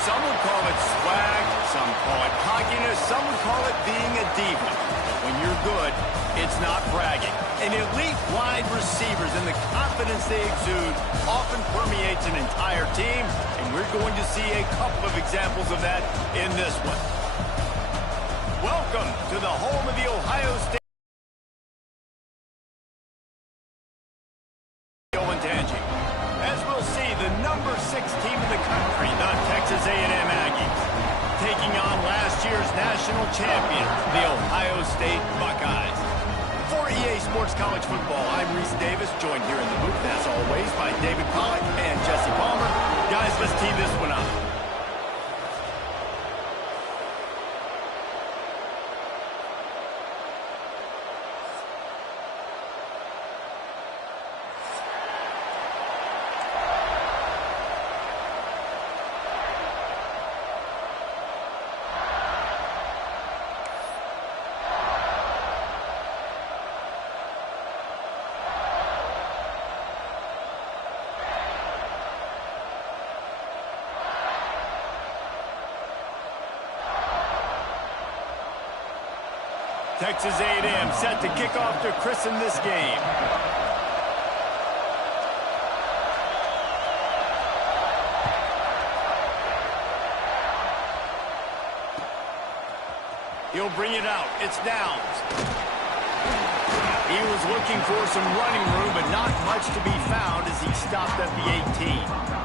Some would call it swag, some call it cockiness, some would call it being a diva. But when you're good, it's not bragging. And elite wide receivers and the confidence they exude often permeates an entire team, and we're going to see a couple of examples of that in this one. Welcome to the home of the Ohio State. As we'll see, the number 6 team in the country, the Texas A&M Aggies, taking on last year's national champions, the Ohio State Buckeyes. For EA Sports College Football, I'm Reese Davis, joined here in the booth, as always, by David Pollack and Jesse Palmer. Guys, let's tee this one up. Texas A&M set to kick off to christen this game. He'll bring it out. It's Downs. He was looking for some running room, but not much to be found as he stopped at the 18.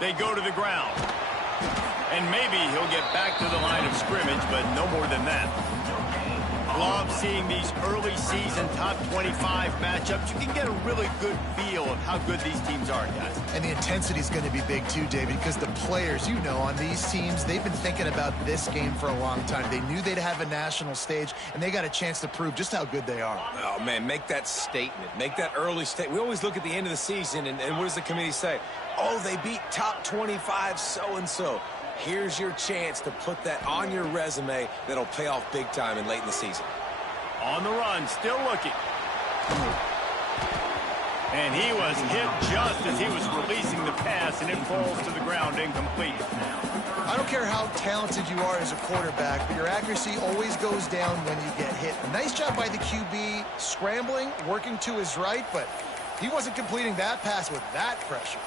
They go to the ground. And maybe he'll get back to the line of scrimmage, but no more than that. Love seeing these early season top 25 matchups. You can get a really good feel of how good these teams are, guys. And the intensity is going to be big too, David, because the players, you know, on these teams, they've been thinking about this game for a long time. They knew they'd have a national stage, and they got a chance to prove just how good they are. Oh, man, make that statement. Make that early statement. We always look at the end of the season, and what does the committee say? Oh, they beat top 25 so-and-so. Here's your chance to put that on your resume that'll pay off big time and late in the season. On the run, still looking. And he was hit just as he was releasing the pass, and it falls to the ground incomplete. I don't care how talented you are as a quarterback, but your accuracy always goes down when you get hit. Nice job by the QB scrambling, working to his right, but he wasn't completing that pass with that pressure.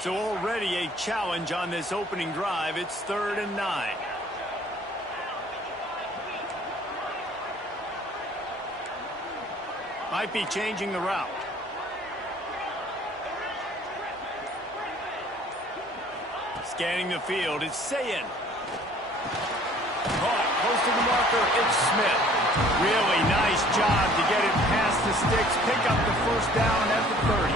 So already a challenge on this opening drive. It's 3rd and 9. Might be changing the route. Scanning the field, it's Sayin. Caught, close to the marker, it's Smith. Really nice job to get it past the sticks, pick up the first down at the 30.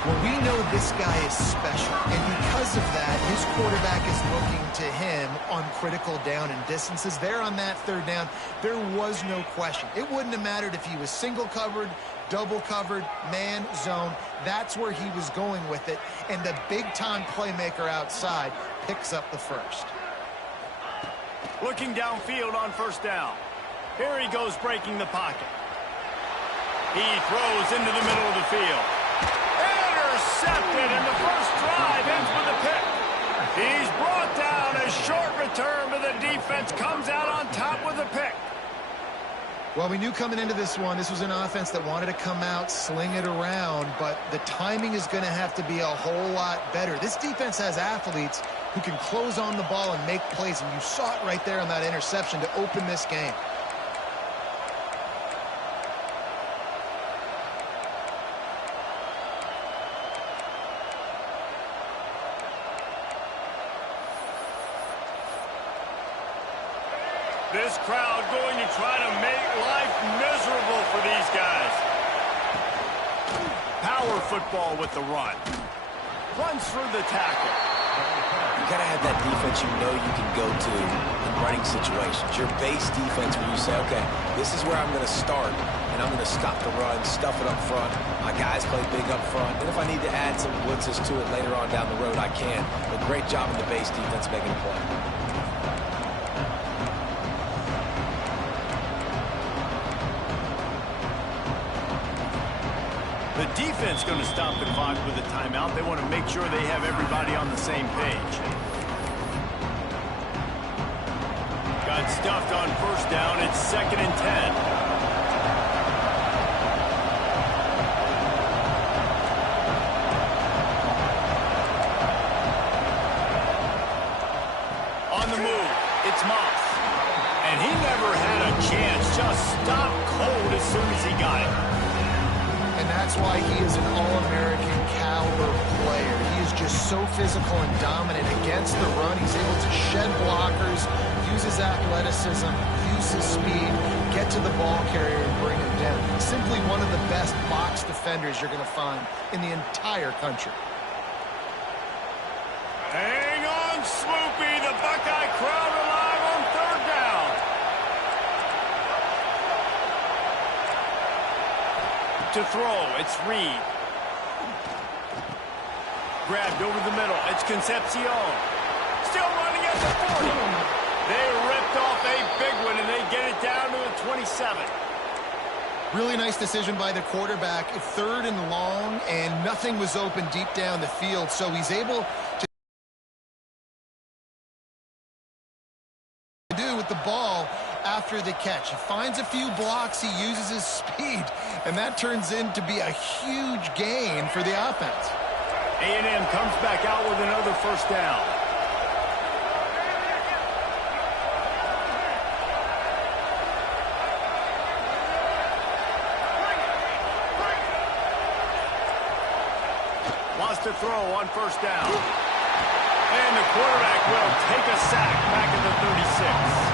Well, we know this guy is special, and because of that, his quarterback is looking to him on critical down and distances. There on that 3rd down, there was no question. It wouldn't have mattered if he was single covered, double covered, man, zone. That's where he was going with it, and the big-time playmaker outside picks up the first. Looking downfield on 1st down. Here he goes breaking the pocket. He throws into the middle of the field. Intercepted, and the first drive ends with a pick. He's brought down. A short return, but the defense comes out on top with a pick. Well, we knew coming into this one, this was an offense that wanted to come out, sling it around, but the timing is going to have to be a whole lot better. This defense has athletes who can close on the ball and make plays, and you saw it right there on that interception to open this game. This crowd going to try to make life miserable for these guys. Power football with the run. Runs through the tackle. You got to have that defense you know you can go to in running situations. Your base defense where you say, okay, this is where I'm going to start, and and I'm going to stop the run, stuff it up front. My guys play big up front, and if I need to add some blitzes to it later on down the road, I can. But great job in the base defense making a play. The defense going to stop the clock with a timeout. They want to make sure they have everybody on the same page. Got stuffed on first down. It's 2nd and 10. On the move, it's Moss. And he never had a chance. Just stopped cold as soon as he got it. And that's why he is an All-American caliber player. He is just so physical and dominant against the run. He's able to shed blockers, use his athleticism, use his speed, get to the ball carrier and bring him down. Simply one of the best box defenders you're going to find in the entire country. Hang on, Swoopy. The Buckeye crowd alive on 3rd down. To throw, it's Reed. Grabbed over the middle, it's Concepcion. Still running at the 40. They ripped off a big one, and they get it down to the 27. Really nice decision by the quarterback. 3rd and long, and nothing was open deep down the field, so he's able to do with the ball after the catch. He finds a few blocks, he uses his speed, and that turns into be a huge gain for the offense. A&M comes back out with another first down. Wants to throw on first down. And the quarterback will take a sack back at the 36.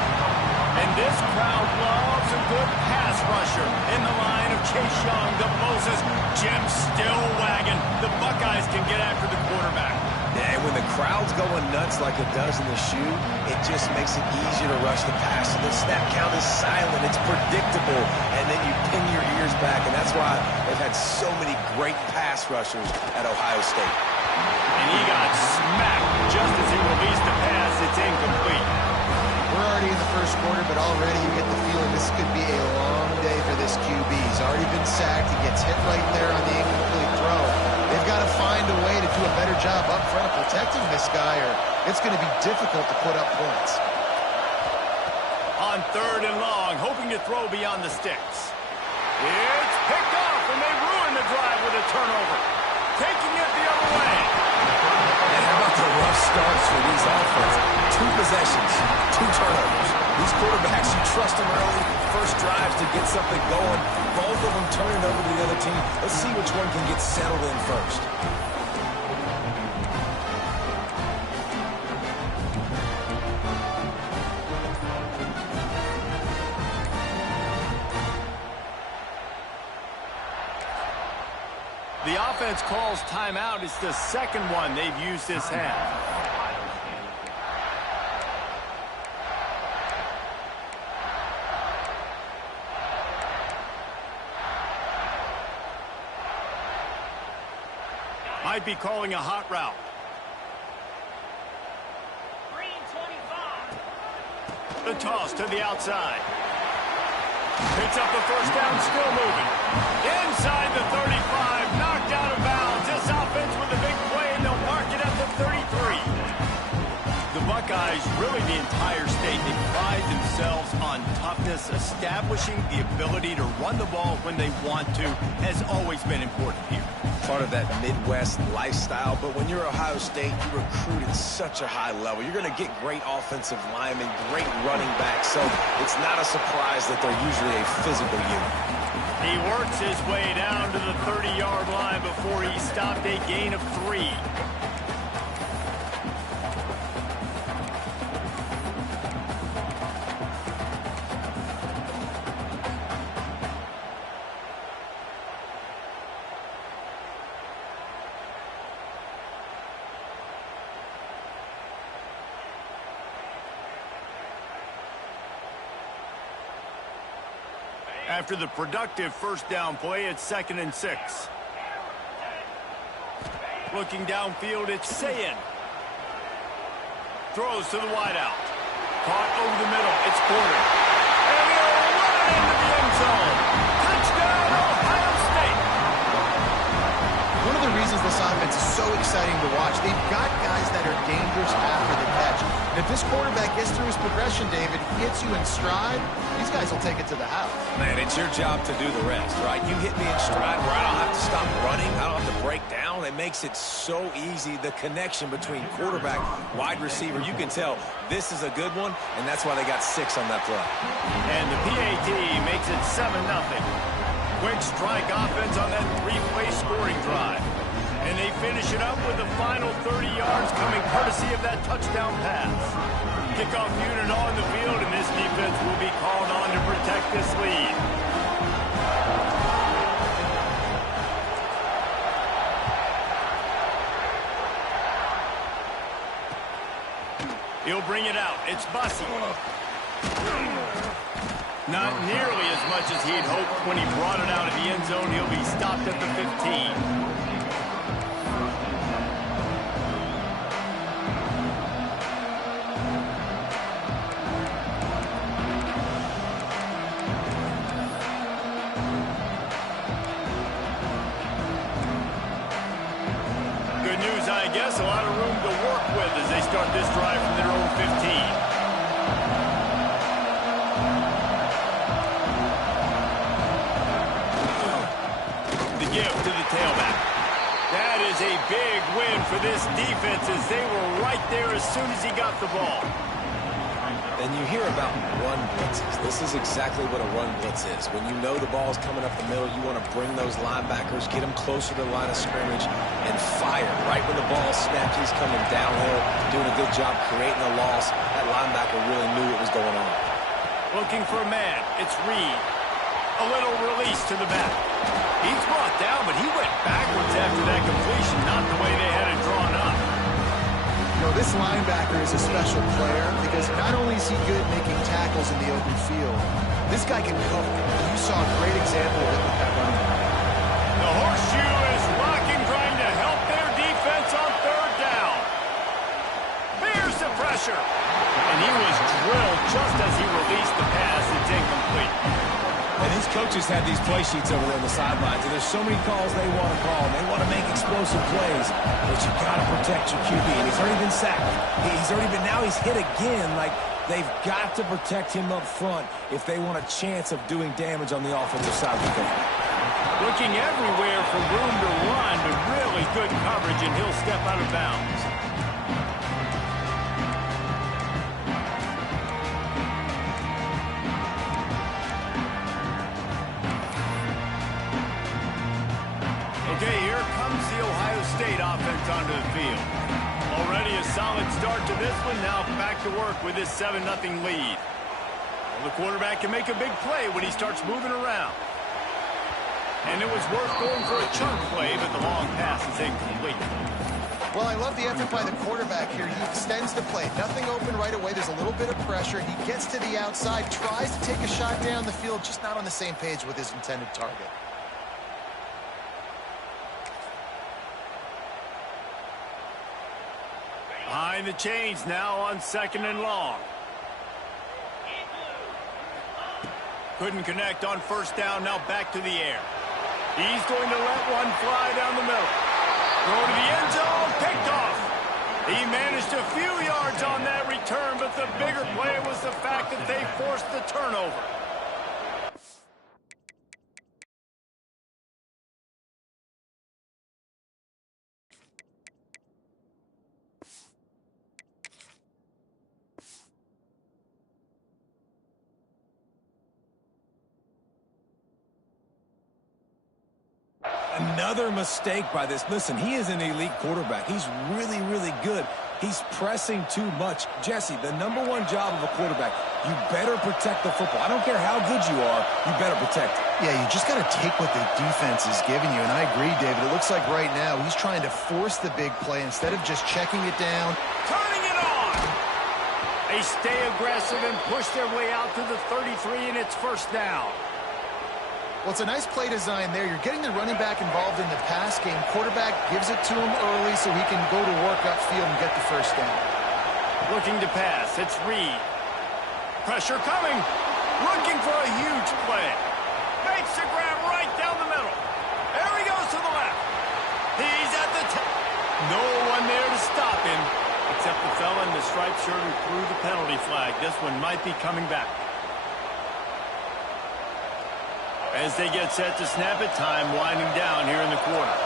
And this crowd loves a good pass rusher in the line of Chase Young, the Moses. Jim still wagging. The Buckeyes can get after the quarterback. And when the crowd's going nuts like it does in the shoe, it just makes it easier to rush the pass. So the snap count is silent. It's predictable. And then you pin your ears back. And that's why they've had so many great pass rushers at Ohio State. And he got smacked just as he released the pass. It's incomplete. We're already in the first quarter, but already you get the feeling this could be a long day for this QB. He's already been sacked. He gets hit right there on the incomplete throw. They've got to find a way to do a better job up front of protecting this guy, or it's going to be difficult to put up points. On 3rd and long, hoping to throw beyond the sticks. It's picked off, and they ruin the drive with a turnover. Taking it the other way. And how about the rough starts for these offenses? 2 possessions, 2 turnovers. These quarterbacks, you trust them early, first drives to get something going. Both of them turning over to the other team. Let's see which one can get settled in first. The offense calls timeout. It's the 2nd one they've used this half. Might be calling a hot route. The toss to the outside. Picks up the first down, still moving. Inside the 35, knocked out of bounds. This offense with a big play, and they'll mark it at the 33. The Buckeyes, really the entire state, they pride themselves on toughness. Establishing the ability to run the ball when they want to has always been important here. Part of that Midwest lifestyle, but when you're Ohio State, you recruit at such a high level. You're going to get great offensive linemen, great running backs, so it's not a surprise that they're usually a physical unit. He works his way down to the 30-yard line before he stopped a gain of 3. After the productive first down play, it's 2nd and 6. Looking downfield, it's Sayin. Throws to the wideout. Caught over the middle. It's Porter. And he'll run it into the end zone. Touchdown, Ohio State. One of the reasons this offense is so exciting to watch, they've got guys that are dangerous after the catch. And if this quarterback gets through his progression, David, hits you in stride, these guys will take it to the house. Man, it's your job to do the rest, right? You hit me in stride where I don't have to stop running. I don't have to break down. It makes it so easy. The connection between quarterback, wide receiver, you can tell this is a good one, and that's why they got 6 on that play. And the PAT makes it 7-0. Quick strike offense on that 3-play scoring drive. And they finish it up with the final 30 yards coming courtesy of that touchdown pass. Kickoff unit on the field, and this defense will be called on to protect this lead. He'll bring it out. It's Bussey. Not nearly as much as he'd hoped when he brought it out of the end zone. He'll be stopped at the 15. I guess a lot of room to work with as they start this drive from their own 15. The give to the tailback. That is a big win for this defense as they were right there as soon as he got the ball. And you hear about run blitzes. This is exactly what a run blitz is. When you know the ball's coming up the middle, you want to bring those linebackers, get them closer to the line of scrimmage, and fire. Right when the ball snapped, he's coming downhill, doing a good job creating a loss. That linebacker really knew what was going on. Looking for a man. It's Reed. A little release to the back. He's brought down, but he went backwards after that completion, not the way they had it drawn up. You know, this linebacker is a special player because not only is he good making tackles in the open field, this guy can cover. You saw a great example of it with that running back. The horseshoe is rocking, trying to help their defense on 3rd down. Bears the pressure. And he was drilled just as he released the pass. It's incomplete. And these coaches have these play sheets over there on the sidelines, and there's so many calls they want to call. They want to make explosive plays, but you got to protect your QB. And he's already been sacked. Now he's hit again. Like, they've got to protect him up front if they want a chance of doing damage on the offensive side of the field. Looking everywhere for room to run, but really good coverage, and he'll step out of bounds. Okay, here comes the Ohio State offense onto the field. Already a solid start to this one. Now back to work with this 7-0 lead. Well, the quarterback can make a big play when he starts moving around. And it was worth going for a chunk play, but the long pass is incomplete. Well, I love the effort by the quarterback here. He extends the play. Nothing open right away. There's a little bit of pressure. He gets to the outside, tries to take a shot down the field, just not on the same page with his intended target. Behind the chains now on 2nd and long. Couldn't connect on 1st down, now back to the air. He's going to let one fly down the middle. Throw to the end zone, picked off. He managed a few yards on that return, but the bigger play was the fact that they forced the turnover. Another mistake by this. Listen, he is an elite quarterback. He's really, really good. He's pressing too much. Jesse, the #1 job of a quarterback, you better protect the football. I don't care how good you are, you better protect it. Yeah, you just got to take what the defense is giving you. And I agree, David. It looks like right now he's trying to force the big play instead of just checking it down. Turning it on. They stay aggressive and push their way out to the 33, and it's 1st down. Well, it's a nice play design there. You're getting the running back involved in the pass game. Quarterback gives it to him early so he can go to work upfield and get the first down. Looking to pass. It's Reed. Pressure coming. Looking for a huge play. Makes the grab right down the middle. There he goes to the left. He's at the no one there to stop him, except the fella in the striped shirt who threw the penalty flag. This one might be coming back. As they get set to snap it, time winding down here in the quarter.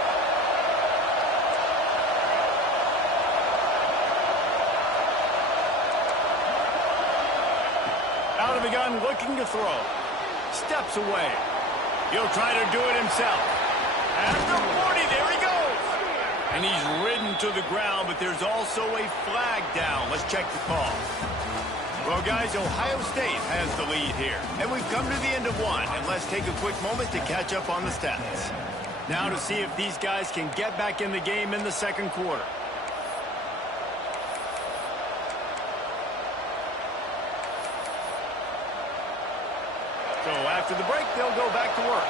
Out of the gun, looking to throw. Steps away. He'll try to do it himself. After 40, there he goes. And he's ridden to the ground, but there's also a flag down. Let's check the call. Well, guys, Ohio State has the lead here. And we've come to the end of one. And let's take a quick moment to catch up on the stats. Now to see if these guys can get back in the game in the second quarter. So after the break, they'll go back to work.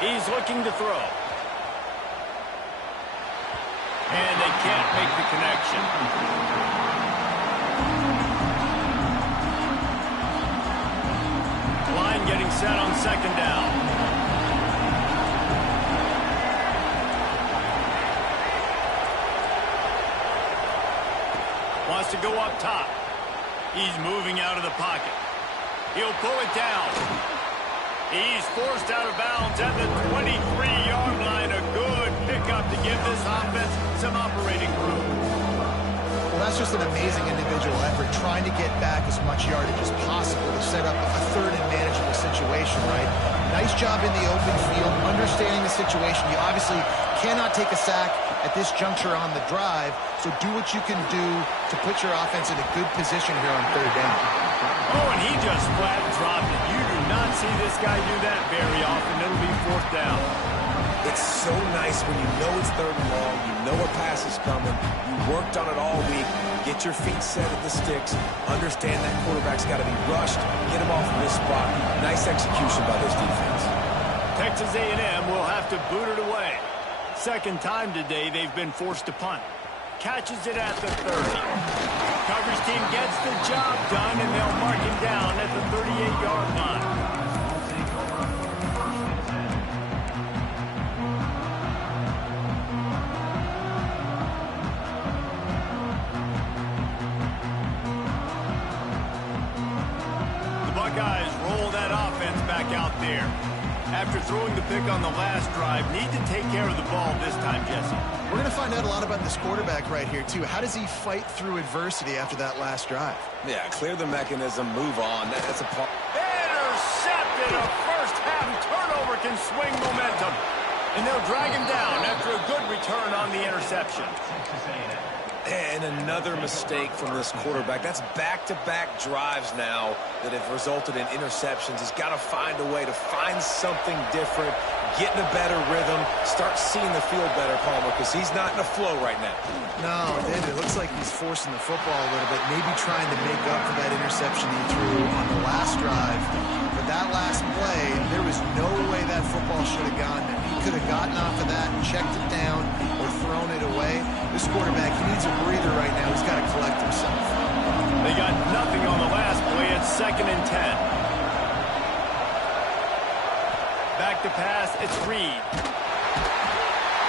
He's looking to throw. And they can't make the connection. Line getting set on second down. Wants to go up top. He's moving out of the pocket. He'll pull it down. He's forced out of bounds at the 23-yard line. A good pickup to give this offense some operating room. Well, that's just an amazing individual effort, trying to get back as much yardage as possible to set up a third and manageable situation, right? Nice job in the open field, understanding the situation. You obviously cannot take a sack at this juncture on the drive, so do what you can do to put your offense in a good position here on third down. Oh, and he just flat dropped it. You do not see this guy do that very often. It'll be fourth down. It's so nice when you know it's third and long, you know a pass is coming, you worked on it all week, get your feet set at the sticks, understand that quarterback's got to be rushed, get him off of this spot. Nice execution by this defense. Texas A&M will have to boot it away. Second time today they've been forced to punt. Catches it at the 30. Coverage team gets the job done, and they'll mark him down at the 38-yard line. The Buckeyes roll that offense back out there. After throwing the pick on the last drive, need to take care of the ball this time, Jesse. We're going to find out a lot about this quarterback right here, too. How does he fight through adversity after that last drive? Yeah, clear the mechanism, move on. That's a part. Intercepted! A first-half turnover can swing momentum. And they'll drag him down after a good return on the interception. And another mistake from this quarterback. That's back-to-back drives now that have resulted in interceptions. He's got to find a way to find something different, get in a better rhythm, start seeing the field better, Palmer, because he's not in a flow right now. No, David, it looks like he's forcing the football a little bit, maybe trying to make up for that interception he threw on the last drive. But that last play, there was no way that football should have gone there. He could have gotten off of that, checked it down, or thrown it away. This quarterback, he needs a breather right now. He's got to collect himself. They got nothing on the last play. It's 2nd and 10. Back to pass. It's Reed.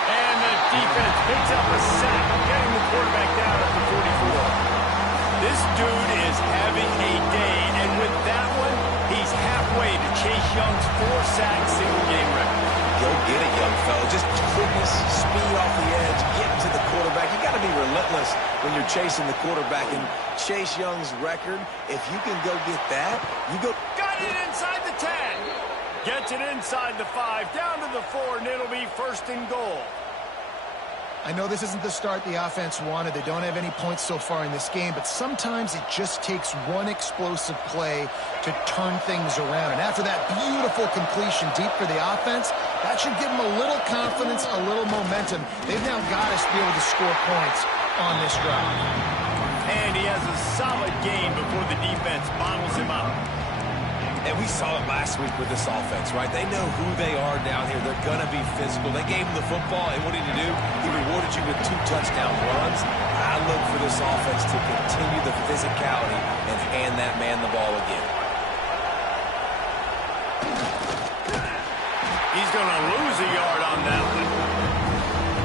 And the defense picks up a sack, getting the quarterback down at the 44. This dude is having a day, and with that one, he's halfway to Chase Young's 4-sack single-game record. Go get it, young fella. Just quickness, speed off the edge, get to the quarterback. You got to be relentless when you're chasing the quarterback. And Chase Young's record, if you can go get that, you go. Got it inside the 10. Gets it inside the 5, down to the 4, and it'll be 1st and goal. I know this isn't the start the offense wanted. They don't have any points so far in this game, but sometimes it just takes one explosive play to turn things around. And after that beautiful completion deep for the offense, that should give them a little confidence, a little momentum. They've now got to be able to score points on this drive. And he has a solid gain before the defense bottles him up. And we saw it last week with this offense, right? They know who they are down here. They're going to be physical. They gave him the football, and what did he do? He rewarded you with 2 touchdown runs. I look for this offense to continue the physicality and hand that man the ball again. He's going to lose a yard on that one.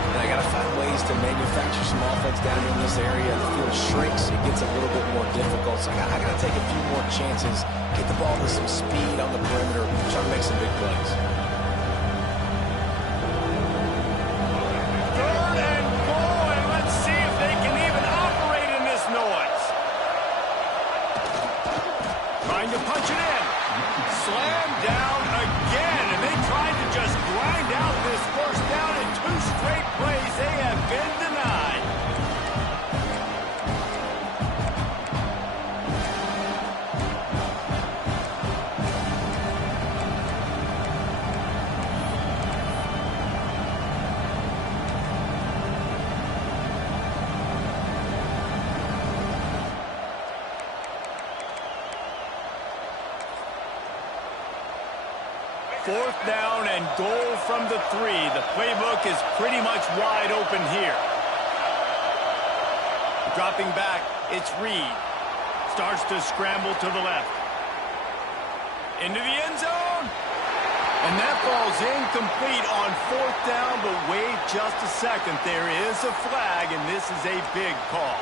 And I got to find ways to manufacture some offense down here in this area. The field shrinks. It gets a little bit more difficult. So I got to take a few more chances, get the ball with some speed on the perimeter, try to make some big plays. 3rd and goal, and let's see if they can even operate in this noise. Trying to punch it in. Slam down again, and they tried to just grind out this first down in 2 straight plays. They have been denied. Fourth down and goal from the 3. The playbook is pretty much wide open here. Dropping back, it's Reed. Starts to scramble to the left. Into the end zone. And that falls incomplete on 4th down, but wait just a second. There is a flag, and this is a big call.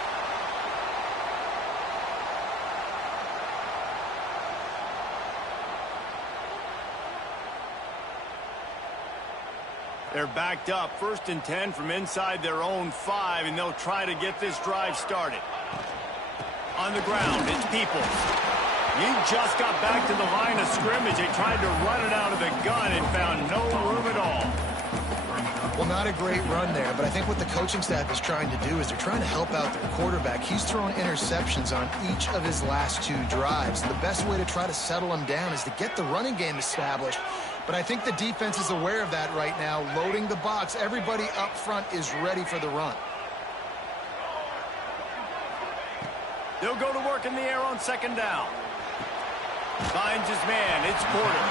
They're backed up, 1st and 10 from inside their own 5, and they'll try to get this drive started. On the ground, it's Peoples. He just got back to the line of scrimmage. They tried to run it out of the gun and found no room at all. Well, not a great run there, but I think what the coaching staff is trying to do is they're trying to help out their quarterback. He's thrown interceptions on each of his last 2 drives. The best way to try to settle him down is to get the running game established. But I think the defense is aware of that right now, loading the box. Everybody up front is ready for the run. They'll go to work in the air on 2nd down. Finds his man. It's Porter.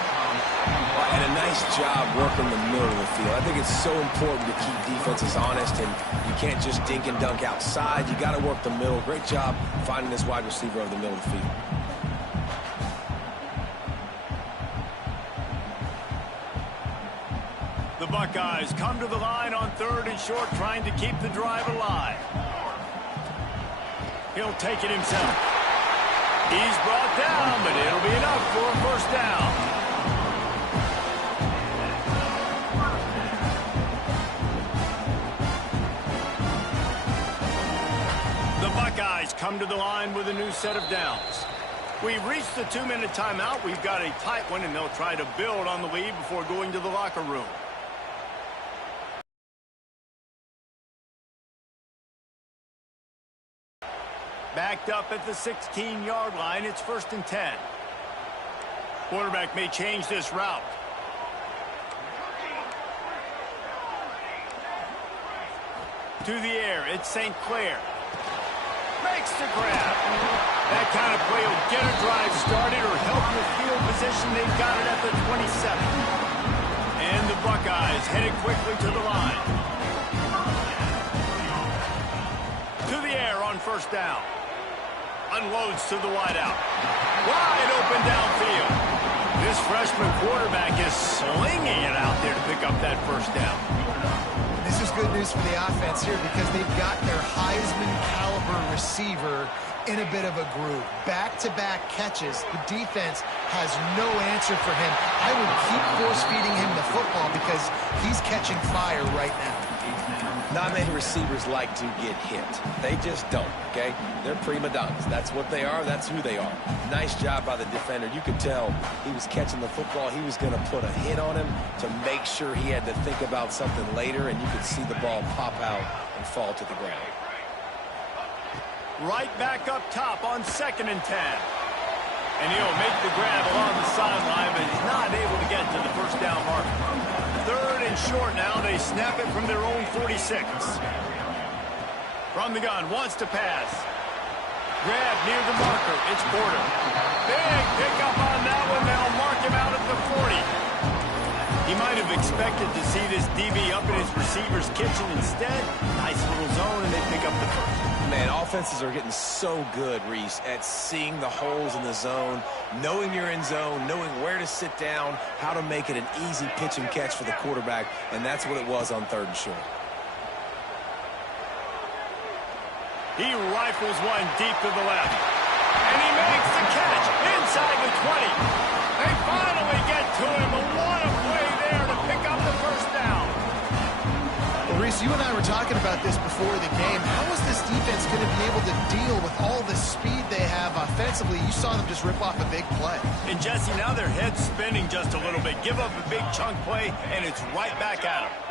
And a nice job working the middle of the field. I think it's so important to keep defenses honest, and you can't just dink and dunk outside. You got to work the middle. Great job finding this wide receiver over the middle of the field. The Buckeyes come to the line on 3rd and short, trying to keep the drive alive. He'll take it himself. He's brought down, but it'll be enough for a 1st down. The Buckeyes come to the line with a new set of downs. We've reached the 2-minute timeout. We've got a tight one, and they'll try to build on the lead before going to the locker room. Backed up at the 16-yard line. It's 1st and 10. Quarterback may change this route. To the air, it's St. Clair. Makes the grab. That kind of play will get a drive started or help with field position. They've got it at the 27. And the Buckeyes headed quickly to the line. To the air on 1st down. Unloads to the wideout. Wide open downfield. This freshman quarterback is slinging it out there to pick up that 1st down. This is good news for the offense here because they've got their Heisman-caliber receiver in a bit of a groove. Back-to-back catches. The defense has no answer for him. I would keep force-feeding him the football because he's catching fire right now. Not many receivers like to get hit. They just don't, okay? They're prima donnas. That's what they are. That's who they are. Nice job by the defender. You could tell he was catching the football. He was going to put a hit on him to make sure he had to think about something later, and you could see the ball pop out and fall to the ground. Right back up top on 2nd and 10. And he'll make the grab along the sideline, but he's not able to get to the 1st down marker. 3rd and short now. They snap it from their own 46. From the gun, wants to pass. grab near the marker. It's Porter. Big pickup on that one. They'll mark him out at the 40. He might have expected to see this DB up in his receiver's kitchen. Instead, nice little zone, and they pick up the first. Man, offenses are getting so good, Reese, at seeing the holes in the zone, knowing you're in zone, knowing where to sit down, how to make it an easy pitch and catch for the quarterback, and that's what it was on 3rd and short. He rifles one deep to the left, and he makes the catch inside the 20. They finally get to him, but what a play there to pick up the first down. Well, Reese, you and I were talking about this before the game. How is this defense going to be able to deal with all the speed they have offensively? You saw them just rip off a big play. And Jesse, now their head's spinning just a little bit. Give up a big chunk play, and it's right back at them.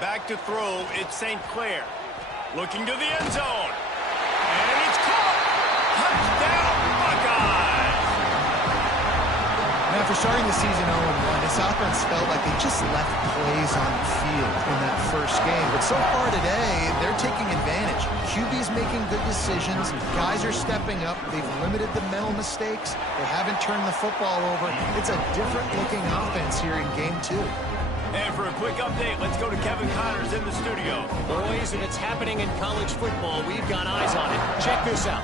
Back to throw, it's St. Clair. Looking to the end zone. And it's caught! Touchdown, Buckeyes! Now, after starting the season 0-1, this offense felt like they just left plays on the field in that first game. But so far today, they're taking advantage. QB's making good decisions. Guys are stepping up. They've limited the mental mistakes. They haven't turned the football over. It's a different-looking offense here in Game 2. And for a quick update, let's go to Kevin Connors in the studio. Boys, if it's happening in college football, we've got eyes on it. Check this out.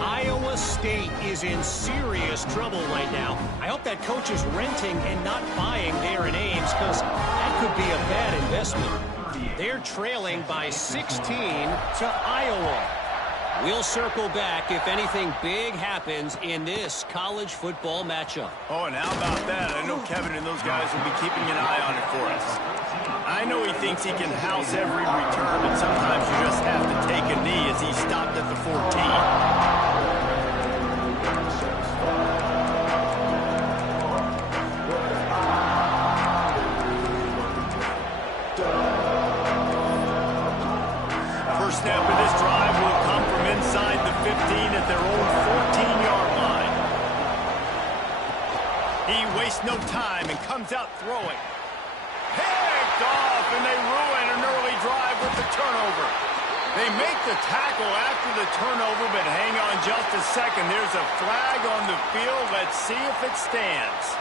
Iowa State is in serious trouble right now. I hope that coach is renting and not buying there in Ames, because that could be a bad investment. They're trailing by 16 to Iowa. We'll circle back if anything big happens in this college football matchup. Oh, and how about that? I know Kevin and those guys will be keeping an eye on it for us. I know he thinks he can house every return, but sometimes you just have to take a knee as he stopped at the 14. Snap of this drive will come from inside the 15 at their own 14-yard line. He wastes no time and comes out throwing. Picked off, and they ruin an early drive with the turnover. They make the tackle after the turnover, but hang on just a second. There's a flag on the field. Let's see if it stands.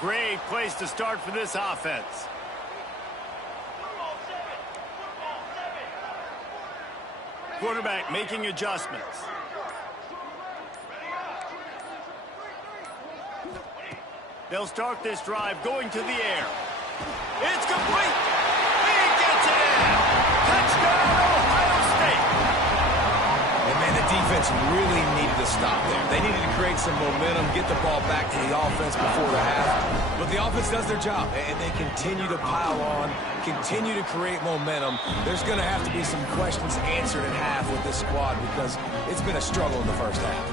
Great place to start for this offense. Quarterback making adjustments. They'll start this drive going to the air. It's complete. He gets it in. Touchdown, Ohio State. And man, the defense really needed to stop there. They needed to create some momentum, get the ball back to the offense before the half. But the offense does their job, and they continue to pile on, continue to create momentum. There's going to have to be some questions answered at half with this squad because it's been a struggle in the first half.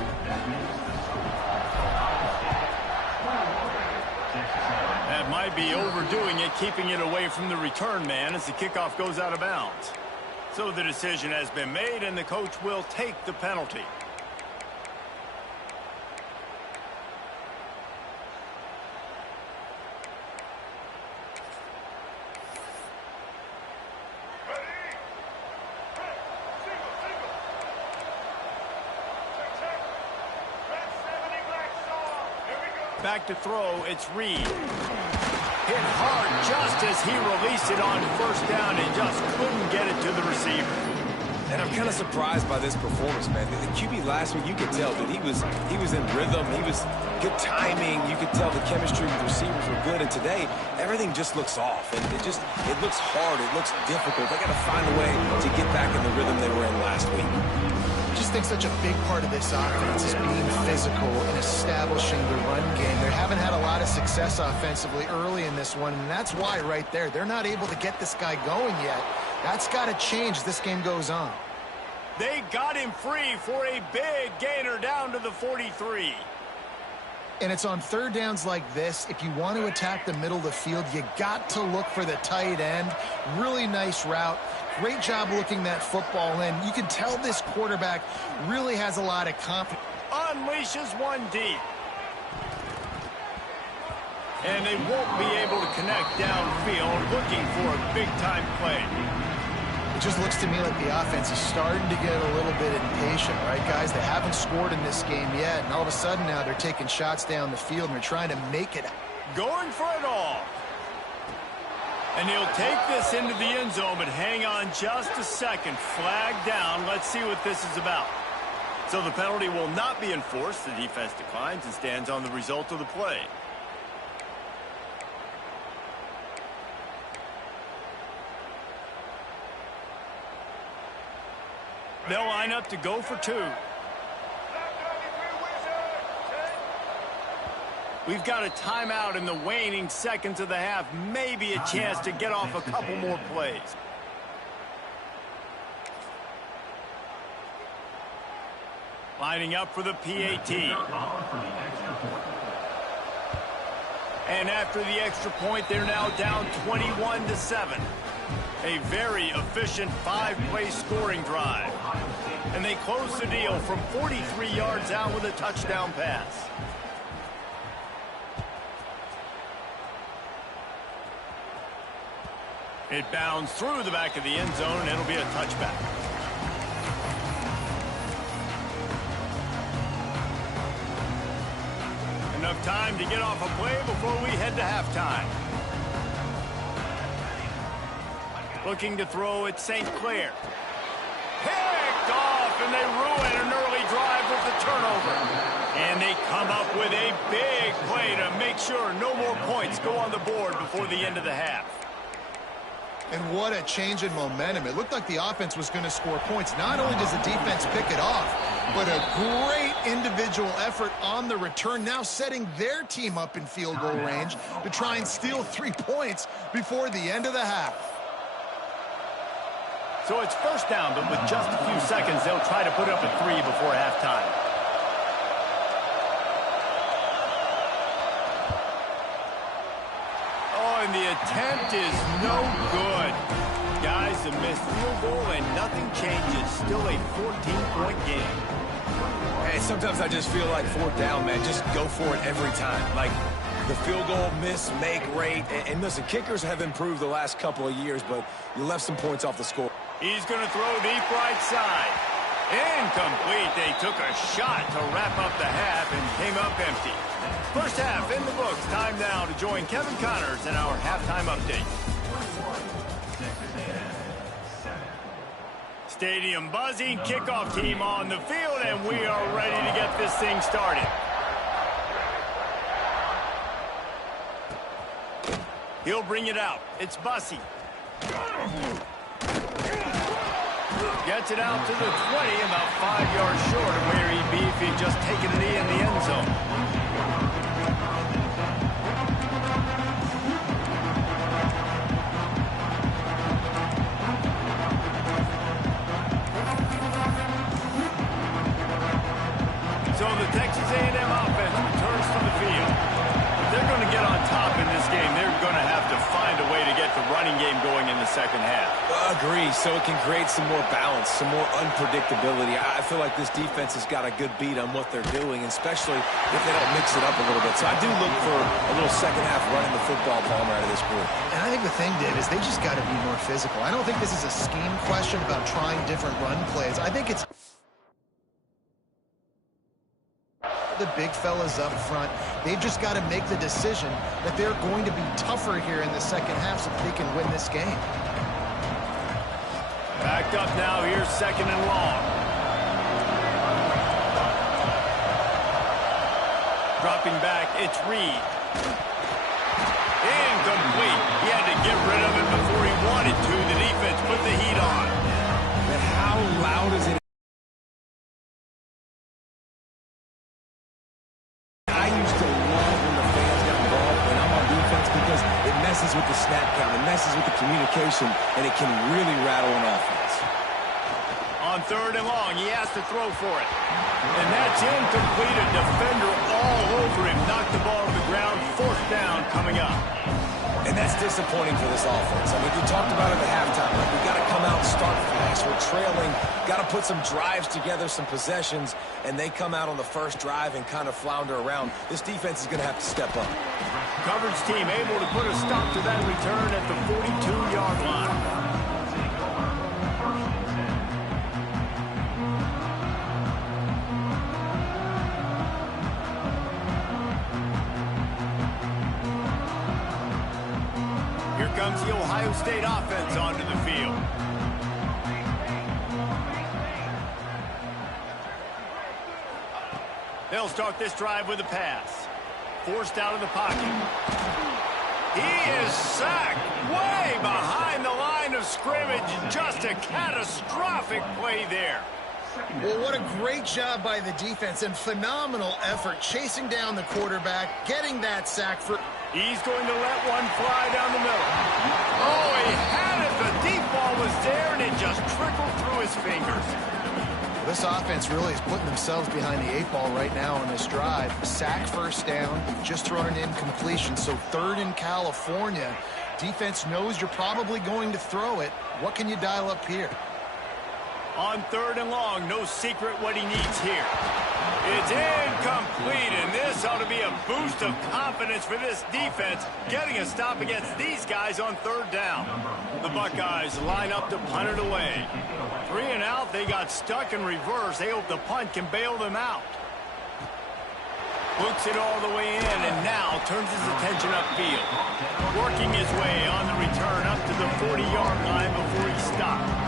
That might be overdoing it, keeping it away from the return man as the kickoff goes out of bounds. So the decision has been made, and the coach will take the penalty. Back to throw, it's Reed. Hit hard just as he released it on first down and just couldn't get it to the receiver. And I'm kind of surprised by this performance, man. The QB last week, you could tell that he was in rhythm. He was good timing. You could tell the chemistry with receivers were good. And today, everything just looks off. And it looks hard. It looks difficult. They got to find a way to get back in the rhythm they were in last week. I just think such a big part of this offense is being physical and establishing the run game. They haven't had a lot of success offensively early in this one, and that's why right there, they're not able to get this guy going yet. That's got to change as this game goes on. They got him free for a big gainer down to the 43. And it's on third downs like this. If you want to attack the middle of the field, you got to look for the tight end. Really nice route. Great job looking that football in. You can tell this quarterback really has a lot of confidence. On unleashes one deep. And they won't be able to connect downfield, looking for a big-time play. It just looks to me like the offense is starting to get a little bit impatient, right, guys? They haven't scored in this game yet, and all of a sudden now they're taking shots down the field and they're trying to make it. Going for it all. And he'll take this into the end zone, but hang on just a second. Flag down. Let's see what this is about. So the penalty will not be enforced. The defense declines and stands on the result of the play. They'll line up to go for two. We've got a timeout in the waning seconds of the half. Maybe a chance to get off a couple more plays. Lining up for the PAT. And after the extra point, they're now down 21-7. A very efficient 5-play scoring drive. And they close the deal from 43 yards out with a touchdown pass. It bounds through the back of the end zone, and it'll be a touchback. Enough time to get off a play before we head to halftime. Looking to throw at St. Clair. Picked off, and they ruin an early drive with the turnover. And they come up with a big play to make sure no more points go on the board before the end of the half. And what a change in momentum. It looked like the offense was going to score points. Not only does the defense pick it off, but a great individual effort on the return, now setting their team up in field goal range to try and steal 3 points before the end of the half. So it's first down, but with just a few seconds, they'll try to put up a 3 before halftime. And the attempt is no good. Guys, a missed field goal and nothing changes. Still a 14-point game. Hey, sometimes I just feel like fourth down, man. Just go for it every time. Like the field goal miss, make rate. And listen, kickers have improved the last couple of years, but you left some points off the score. He's going to throw deep right side. Incomplete. They took a shot to wrap up the half and came up empty. First half in the books. Time now to join Kevin Connors in our halftime update. Stadium buzzing, kickoff team on the field, and we are ready to get this thing started. He'll bring it out. It's Bussey. Gets it out to the 20, about 5 yards short of where he'd be if he'd just taken it in the end zone. So the Texas A&M offense returns to the field. If they're going to get on top in this game, they're going to have to find a way to get the running game going in the second half. Agree, so it can create some more balance, some more unpredictability. I feel like this defense has got a good beat on what they're doing, especially if they don't mix it up a little bit. So I do look for a little second half running the football Palmer out of this group. And I think the thing, Dave, is they just got to be more physical. I don't think this is a scheme question about trying different run plays. I think it's the big fellas up front. They've just got to make the decision that they're going to be tougher here in the second half so that they can win this game. Backed up now, here's second and long. Dropping back, it's Reed. Incomplete. He had to get rid of it before he wanted to. The defense put the heat on. And how loud is it? I used to love when the fans got involved when I'm on defense because it messes with the snap count, it messes with the communication, and it can really rattle an offense. On third and long, he has to throw for it. And that's incomplete. A defender all over him. Knocked the ball to the ground. Fourth down coming up. And that's disappointing for this offense. I mean, we talked about it at halftime. Like, we got to come out and start fast. We're trailing got to put some drives together, some possessions, and they come out on the first drive and kind of flounder around. This defense is going to have to step up. Coverage team able to put a stop to that return at the 42-yard line. Here comes the Ohio State offense onto the field. They'll start this drive with a pass. Forced out of the pocket. He is sacked way behind the line of scrimmage. Just a catastrophic play there. Well, what a great job by the defense and phenomenal effort chasing down the quarterback, getting that sack for... He's going to let one fly down the middle. Oh, he had it. The deep ball was there, and it just trickled through his fingers. This offense really is putting themselves behind the 8 ball right now on this drive. Sack, first down, just thrown an incompletion. So 3rd in California. Defense knows you're probably going to throw it. What can you dial up here? On 3rd and long, no secret what he needs here. It's incomplete, and this ought to be a boost of confidence for this defense, getting a stop against these guys on 3rd down. The Buckeyes line up to punt it away. 3 and out, they got stuck in reverse. They hope the punt can bail them out. Hooks it all the way in, and now turns his attention upfield. Working his way on the return up to the 40-yard line before he stopped.